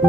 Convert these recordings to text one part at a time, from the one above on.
네.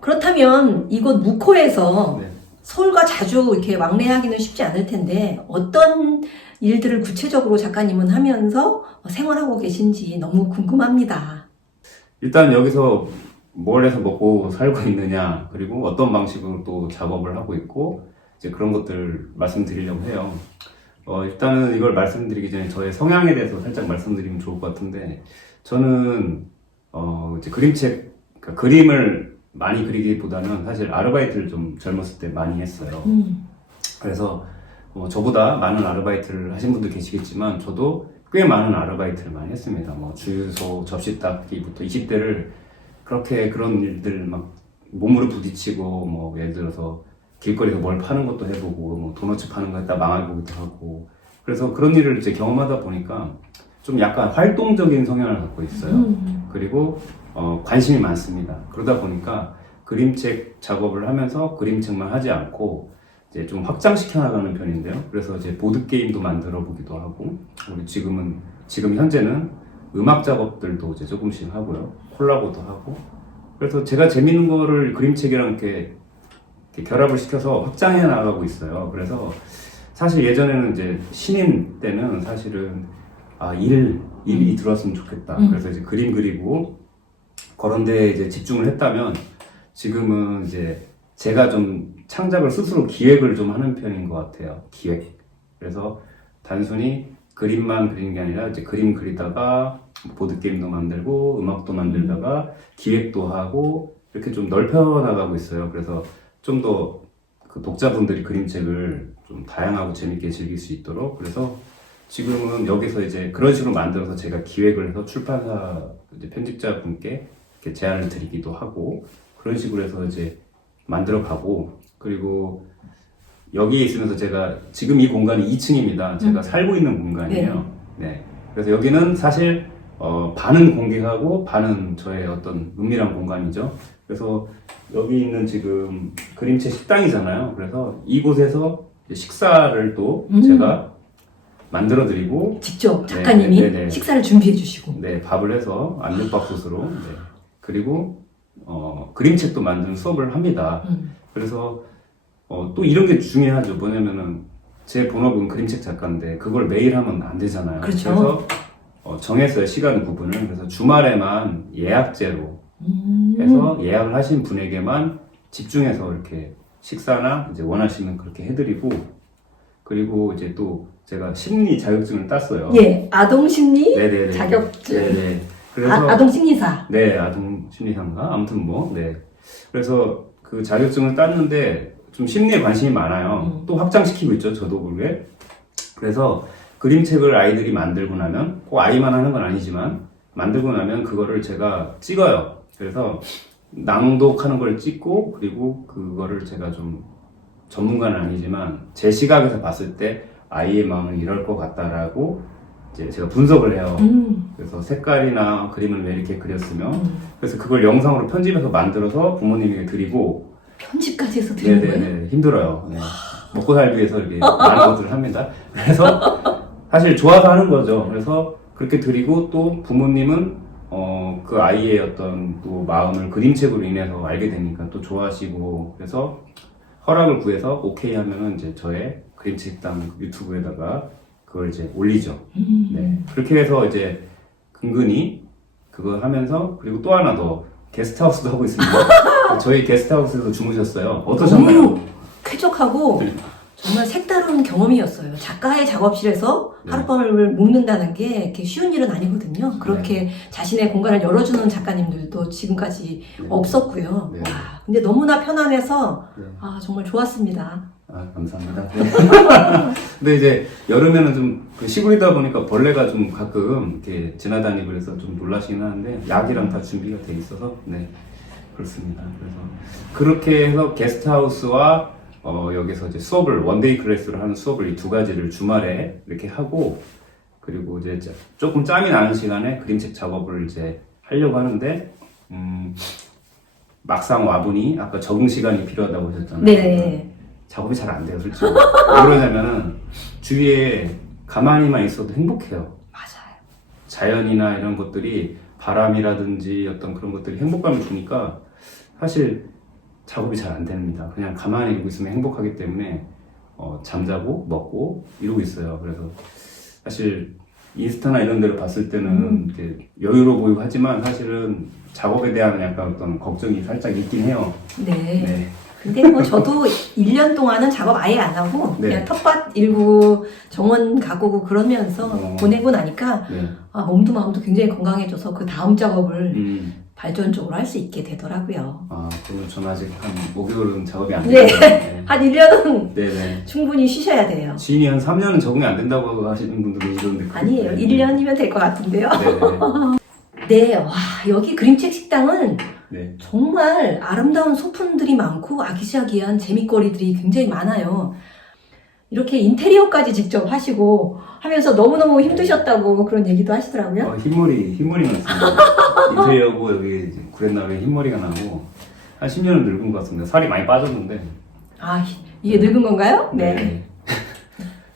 그렇다면 이곳 무코에서 네. 서울과 자주 이렇게 왕래하기는 쉽지 않을 텐데 어떤 일들을 구체적으로 작가님은 하면서 생활하고 계신지 너무 궁금합니다. 일단 여기서 뭘 해서 먹고 살고 있느냐, 그리고 어떤 방식으로 또 작업을 하고 있고, 이제 그런 것들 말씀드리려고 해요. 일단은 이걸 말씀드리기 전에 저의 성향에 대해서 살짝 말씀드리면 좋을 것 같은데, 저는, 이제 그림책, 그러니까 그림을 많이 그리기보다는 사실 아르바이트를 좀 젊었을 때 많이 했어요. 그래서 저보다 많은 아르바이트를 하신 분들 계시겠지만, 저도 꽤 많은 아르바이트를 많이 했습니다. 주유소, 접시 닦기부터 20대를 그렇게 그런 일들 막 몸으로 부딪히고, 예를 들어서 길거리에서 뭘 파는 것도 해보고, 도너츠 파는 거 했다 망해보기도 하고, 그래서 그런 일을 이제 경험하다 보니까 좀 약간 활동적인 성향을 갖고 있어요. 그리고 관심이 많습니다. 그러다 보니까 그림책 작업을 하면서 그림책만 하지 않고 이제 좀 확장시켜 나가는 편인데요. 그래서 이제 보드 게임도 만들어 보기도 하고, 우리 지금 현재는 음악 작업들도 이제 조금씩 하고요. 콜라보도 하고. 그래서 제가 재밌는 거를 그림책이랑 이렇게 결합을 시켜서 확장해 나가고 있어요. 그래서 사실 예전에는 이제 신인 때는 사실은 일이 들어왔으면 좋겠다. 그래서 이제 그림 그리고 그런 데에 이제 집중을 했다면, 지금은 이제 제가 좀 창작을 스스로 기획을 좀 하는 편인 것 같아요. 기획. 그래서 단순히 그림만 그리는 게 아니라 이제 그림 그리다가 보드게임도 만들고 음악도 만들다가 기획도 하고 이렇게 좀 넓혀 나가고 있어요. 그래서 좀 더 그 독자분들이 그림책을 좀 다양하고 재밌게 즐길 수 있도록, 그래서 지금은 여기서 이제 그런 식으로 만들어서 제가 기획을 해서 출판사 이제 편집자분께 이렇게 제안을 드리기도 하고, 그런 식으로 해서 이제 만들어 가고, 그리고 여기에 있으면서 제가 지금 이 공간이 2층입니다. 제가 살고 있는 공간이에요. 네. 그래서 여기는 사실 반은 공개하고 반은 저의 어떤 은밀한 공간이죠. 그래서 여기 있는 지금 그림체 식당이잖아요. 그래서 이곳에서 식사를 또 제가 만들어 드리고, 직접 작가님이 네네네. 식사를 준비해 주시고. 네, 밥을 해서 안전밥솥으로. 네. 그리고 그림책도 만드는 수업을 합니다. 그래서 또 이런 게 중요하죠. 뭐냐면은 제 본업은 그림책 작가인데 그걸 매일 하면 안 되잖아요. 그렇죠. 그래서 정했어요, 시간 구분을. 그래서 주말에만 예약제로 해서 예약을 하신 분에게만 집중해서 이렇게 식사나 이제 원하시는 그렇게 해드리고, 그리고 이제 또 제가 심리 자격증을 땄어요. 예, 아동 심리 네네네. 자격증. 네네. 그래서 아동 심리사. 네, 아동 심리상가 아무튼 네. 그래서 그 자격증을 땄는데 좀 심리에 관심이 많아요. 또 확장시키고 있죠, 저도 모르게. 그래서 그림책을 아이들이 만들고 나면, 꼭 아이만 하는 건 아니지만 만들고 나면 그거를 제가 찍어요. 그래서 낭독하는 걸 찍고, 그리고 그거를 제가 좀 전문가는 아니지만 제 시각에서 봤을 때 아이의 마음은 이럴 것 같다라고 이제 제가 분석을 해요. 그래서 색깔이나 그림을 왜 이렇게 그렸으며, 그래서 그걸 영상으로 편집해서 만들어서 부모님에게 드리고. 편집까지 해서 드리는 거예요? 네네네, 힘들어요. 네. 먹고 살기 위해서 이렇게 많은 것들을 합니다. 그래서 사실 좋아서 하는 거죠. 그래서 그렇게 드리고, 또 부모님은 그 아이의 어떤 또 마음을 그림책으로 인해서 알게 되니까 또 좋아하시고, 그래서 허락을 구해서 오케이 하면은 이제 저의 그림책당 유튜브에다가 그걸 이제 올리죠. 네. 그렇게 해서 이제 근근히 그거 하면서, 그리고 또 하나 더 게스트하우스도 하고 있습니다. 저희 게스트하우스에서 주무셨어요. 어떠셨나요? 너무 쾌적하고 정말 색다른 경험이었어요. 작가의 작업실에서 하룻밤을 묵는다는 게 이렇게 쉬운 일은 아니거든요. 그렇게 자신의 공간을 열어주는 작가님들도 지금까지 없었고요. 네. 와, 근데 너무나 편안해서 네. 정말 좋았습니다. 감사합니다. 근데 이제 여름에는 좀 시골이다 보니까 벌레가 좀 가끔 이렇게 지나다니고 그래서 좀 놀라시긴 하는데 약이랑 다 준비가 돼 있어서, 네. 그렇습니다. 그래서 그렇게 해서 게스트하우스와 여기서 이제 수업을 원데이 클래스로 하는 수업을 이 두 가지를 주말에 이렇게 하고 그리고 이제 조금 짬이 나는 시간에 그림책 작업을 이제 하려고 하는데 막상 와보니 아까 적응 시간이 필요하다고 하셨잖아요. 네. 작업이 잘 안 돼요, 솔직히. 왜 그러냐면은 주위에 가만히만 있어도 행복해요. 맞아요. 자연이나 이런 것들이 바람이라든지 어떤 그런 것들이 행복감을 주니까 사실 작업이 잘 안 됩니다. 그냥 가만히 이러고 있으면 행복하기 때문에 잠자고 먹고 이러고 있어요. 그래서 사실 인스타나 이런 데로 봤을 때는 이렇게 여유로워 보이고 하지만 사실은 작업에 대한 약간 어떤 걱정이 살짝 있긴 해요. 네. 네. 근데 뭐 저도 1년 동안은 작업 아예 안 하고 네. 그냥 텃밭 일구 정원 가꾸고 그러면서 보내고 나니까 네. 몸도 마음도 굉장히 건강해져서 그 다음 작업을 음. 발전적으로 할 수 있게 되더라고요. 그러면 전 아직 한 5개월은 작업이 안 네. 돼요. 네. 한 1년은 네네. 충분히 쉬셔야 돼요. 지인이 한 3년은 적응이 안 된다고 하시는 분도 계시던데. 아니에요. 네. 1년이면 될 것 같은데요. 네네. 네, 와, 여기 그림책 식당은 네. 정말 아름다운 소품들이 많고 아기자기한 재밌거리들이 굉장히 많아요. 이렇게 인테리어까지 직접 하시고 하면서 너무너무 힘드셨다고 그런 얘기도 하시더라고요. 흰머리 났습니다. 인테리어고 여기 이제 구렛나루에 흰머리가 나고 한 10년은 늙은 것 같습니다. 살이 많이 빠졌는데. 아, 이게 늙은 건가요? 네.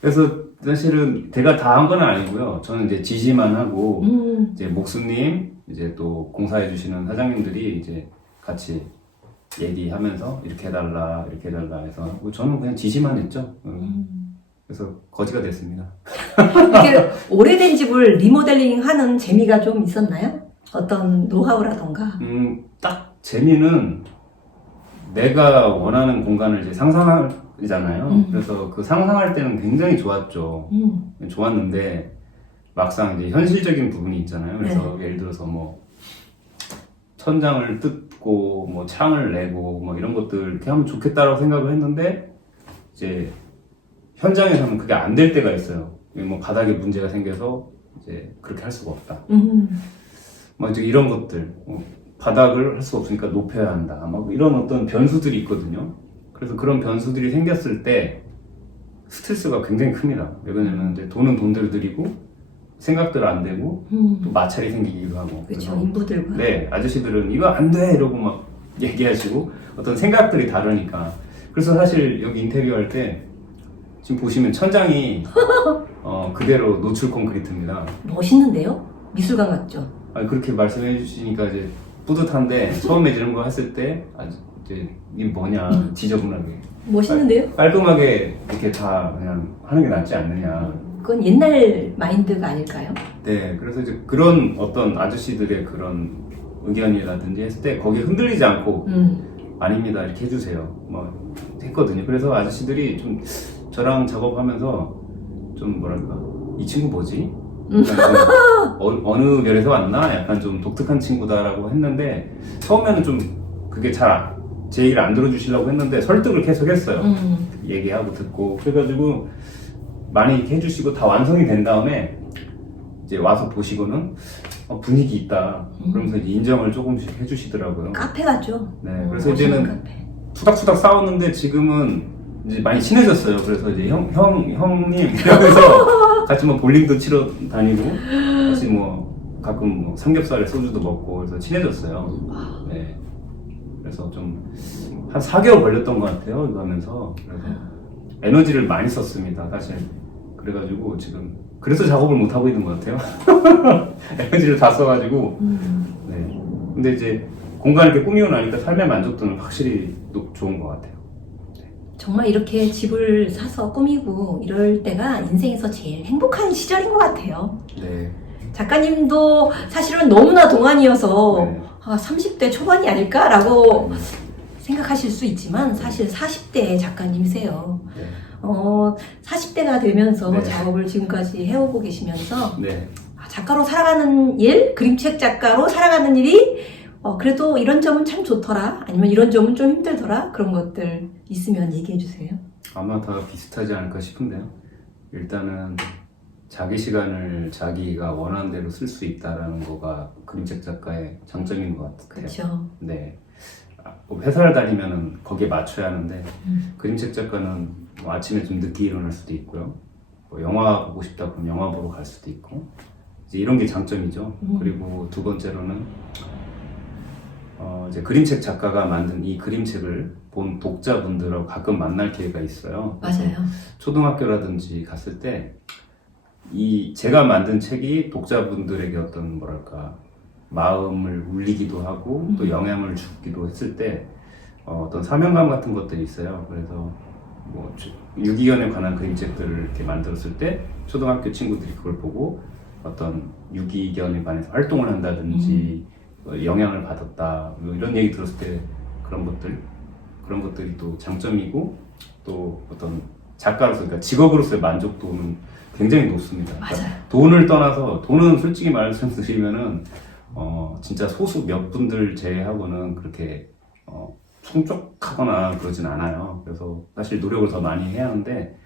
그래서 사실은 제가 다 한 건 아니고요. 저는 이제 지시만 하고 이제 목수님 이제 또 공사해 주시는 사장님들이 이제 같이 얘기하면서 이렇게 해달라 해서 하고 저는 그냥 지시만 했죠. 그래서 거지가 됐습니다. 이렇게 오래된 집을 리모델링 하는 재미가 좀 있었나요? 어떤 노하우라던가? 딱 재미는 내가 원하는 공간을 이제 상상하잖아요. 그래서 그 상상할 때는 굉장히 좋았죠. 좋았는데 막상 이제 현실적인 부분이 있잖아요. 그래서 예를 들어서 뭐 천장을 뜯고 뭐 창을 내고 뭐 이런 것들 이렇게 하면 좋겠다라고 생각을 했는데 이제 현장에서는 그게 안 될 때가 있어요. 뭐 바닥에 문제가 생겨서 이제 그렇게 할 수가 없다. 뭐 이제 이런 것들 바닥을 할 수 없으니까 높여야 한다. 막 이런 어떤 변수들이 있거든요. 그래서 그런 변수들이 생겼을 때 스트레스가 굉장히 큽니다. 왜 그러냐면 이제 돈은 돈대로 들이고 생각대로 안 되고 또 마찰이 생기기도 하고. 그렇죠. 인부들과. 네, 아저씨들은 이거 안 돼! 이러고 막 얘기하시고 어떤 생각들이 다르니까. 그래서 사실 여기 인테리어 할 때 지금 보시면 천장이 그대로 노출 콘크리트입니다. 멋있는데요? 미술관 같죠? 그렇게 말씀해 주시니까 이제 뿌듯한데 처음에 이런 거 했을 때 이제 이게 뭐냐 지저분하게 멋있는데요? 깔끔하게 이렇게 다 그냥 하는 게 낫지 않느냐. 그건 옛날 마인드가 아닐까요? 네, 그래서 이제 그런 어떤 아저씨들의 그런 의견이라든지 했을 때 거기에 흔들리지 않고 아닙니다 이렇게 해주세요 뭐 했거든요. 그래서 아저씨들이 좀 저랑 작업하면서 좀 뭐랄까 이 친구 뭐지? 어느 면에서 왔나? 약간 좀 독특한 친구다라고 했는데 처음에는 좀 그게 잘 제 얘기를 안 들어주시려고 했는데 설득을 계속 했어요. 얘기하고 듣고 그래가지고 많이 이렇게 해주시고 다 완성이 된 다음에 이제 와서 보시고는 분위기 있다 그러면서 이제 인정을 조금씩 해주시더라고요. 카페 같죠? 네, 그래서 이제는 투닥투닥 싸웠는데 지금은 이제 많이 친해졌어요. 그래서 이제 형님 이러면서 같이 뭐 볼링도 치러 다니고 같이 뭐 가끔 뭐 삼겹살에 소주도 먹고 그래서 친해졌어요. 네, 그래서 좀 한 4개월 걸렸던 것 같아요 이거 하면서. 그래서 에너지를 많이 썼습니다 사실. 그래가지고 지금 그래서 작업을 못 하고 있는 것 같아요. 에너지를 다 써가지고. 네, 근데 이제 공간을 이렇게 꾸미고 나니까 삶의 만족도는 확실히 좋은 것 같아요. 정말 이렇게 집을 사서 꾸미고 이럴 때가 인생에서 제일 행복한 시절인 것 같아요. 네. 작가님도 사실은 너무나 동안이어서 네. 30대 초반이 아닐까라고 생각하실 수 있지만 사실 40대의 작가님이세요. 네. 40대가 되면서 네. 작업을 지금까지 해오고 계시면서 네. 작가로 살아가는 일, 그림책 작가로 살아가는 일이 그래도 이런 점은 참 좋더라, 아니면 이런 점은 좀 힘들더라, 그런 것들 있으면 얘기해 주세요. 아마 다 비슷하지 않을까 싶은데요. 일단은 자기 시간을 자기가 원하는 대로 쓸 수 있다라는 거가 그림책 작가의 장점인 것 같아요. 그렇죠. 네. 뭐 회사를 다니면은 거기에 맞춰야 하는데 그림책 작가는 뭐 아침에 좀 늦게 일어날 수도 있고요. 뭐 영화 보고 싶다 그러면 영화 보러 갈 수도 있고 이제 이런 게 장점이죠. 그리고 두 번째로는 이제 그림책 작가가 만든 이 그림책을 본 독자분들하고 가끔 만날 기회가 있어요. 맞아요. 초등학교라든지 갔을 때 이 제가 만든 책이 독자분들에게 어떤 뭐랄까 마음을 울리기도 하고 또 영향을 주기도 했을 때 어떤 사명감 같은 것들이 있어요. 그래서 뭐 유기견에 관한 그림책들을 이렇게 만들었을 때 초등학교 친구들이 그걸 보고 어떤 유기견에 관해서 활동을 한다든지 영향을 받았다 뭐 이런 얘기 들었을 때 그런 것들이 또 장점이고 또 어떤 작가로서 그러니까 직업으로서의 만족도는 굉장히 높습니다. 맞아요. 그러니까 돈을 떠나서 돈은 솔직히 말씀드리면은 진짜 소수 몇 분들 제외하고는 그렇게 풍족하거나 그러진 않아요. 그래서 사실 노력을 더 많이 해야 하는데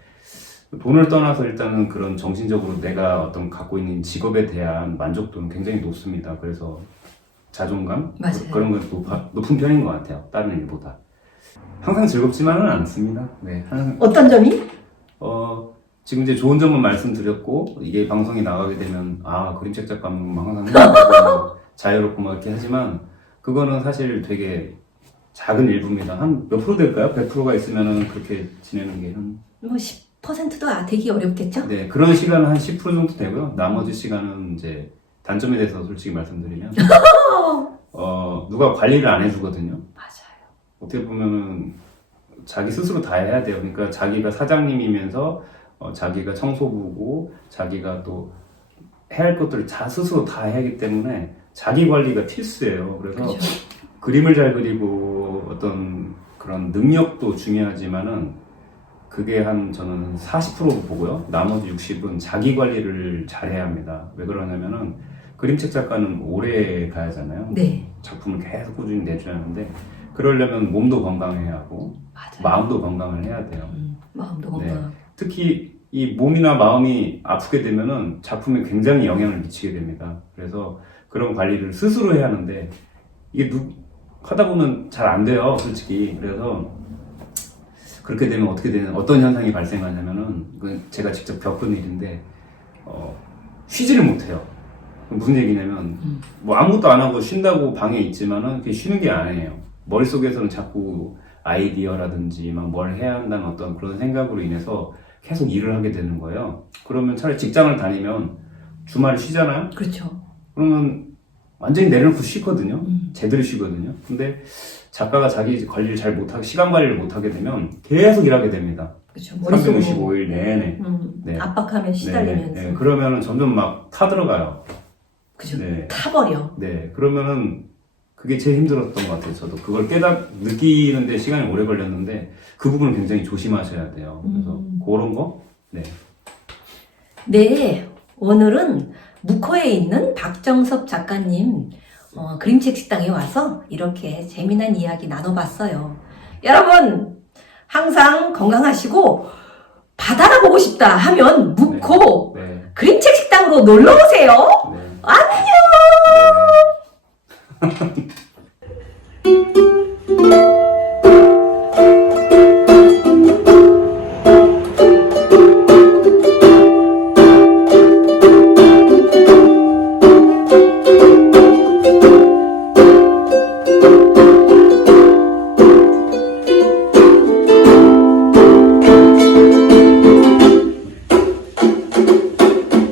돈을 떠나서 일단은 그런 정신적으로 내가 어떤 갖고 있는 직업에 대한 만족도는 굉장히 높습니다. 그래서 자존감 맞아요. 그런 건 높은 편인 것 같아요. 다른 일보다. 항상 즐겁지만은 않습니다. 네, 어떤 점이? 지금 이제 좋은 점은 말씀드렸고 이게 방송이 나가게 되면 그림책 작가는 항상 행복하고 자유롭고 막 이렇게 하지만 그거는 사실 되게 작은 일부입니다. 한 몇 프로 될까요? 100%가 있으면은 그렇게 지내는 게 한 뭐 10%도 되기 어렵겠죠? 네, 그런 시간은 한 10% 정도 되고요. 나머지 시간은 이제 단점에 대해서 솔직히 말씀드리면 누가 관리를 안 해주거든요. 맞아요. 어떻게 보면은 자기 스스로 다 해야 돼요. 그러니까 자기가 사장님이면서 자기가 청소부고 자기가 또 해야 할 것들을 스스로 다 해야 하기 때문에 자기 관리가 필수예요. 그래서 그렇죠. 그림을 잘 그리고 어떤 그런 능력도 중요하지만은 그게 저는 40% 보고요. 나머지 60은 자기 관리를 잘 해야 합니다. 왜 그러냐면은 그림책 작가는 오래 가야잖아요. 네. 작품을 계속 꾸준히 내줘야 하는데 그러려면 몸도 건강해야 하고 맞아요. 마음도 건강을 해야 돼요. 마음도 네. 건강. 특히 이 몸이나 마음이 아프게 되면은 작품에 굉장히 영향을 미치게 됩니다. 그래서 그런 관리를 스스로 해야 하는데 이게 하다 보면 잘 안 돼요, 솔직히. 그래서 그렇게 되면 어떤 현상이 발생하냐면은 제가 직접 겪은 일인데 쉬지를 못해요. 무슨 얘기냐면 뭐 아무것도 안 하고 쉰다고 방에 있지만은 그게 쉬는 게 아니에요. 머릿속에서는 자꾸 아이디어라든지 막 뭘 해야 한다는 어떤 그런 생각으로 인해서 계속 일을 하게 되는 거예요. 그러면 차라리 직장을 다니면 주말에 쉬잖아요. 그렇죠. 그러면 완전히 내려놓고 쉬거든요. 제대로 쉬거든요. 근데 작가가 자기 관리를 잘 못하게 시간 관리를 못하게 되면 계속 일하게 됩니다. 그렇죠. 365일 내내. 네. 압박하면 시달리면서. 네. 그러면은 점점 막 타들어가요. 그죠. 네. 타버려. 네. 그러면은 그게 제일 힘들었던 것 같아요. 저도 그걸 느끼는데 시간이 오래 걸렸는데 그 부분을 굉장히 조심하셔야 돼요. 그래서 그런 거? 네. 네. 오늘은 묵호에 있는 박정섭 작가님 그림책 식당에 와서 이렇게 재미난 이야기 나눠봤어요. 여러분 항상 건강하시고 바다가 보고 싶다 하면 묵호 네. 그림책 식당으로 놀러오세요. 네. 안녕.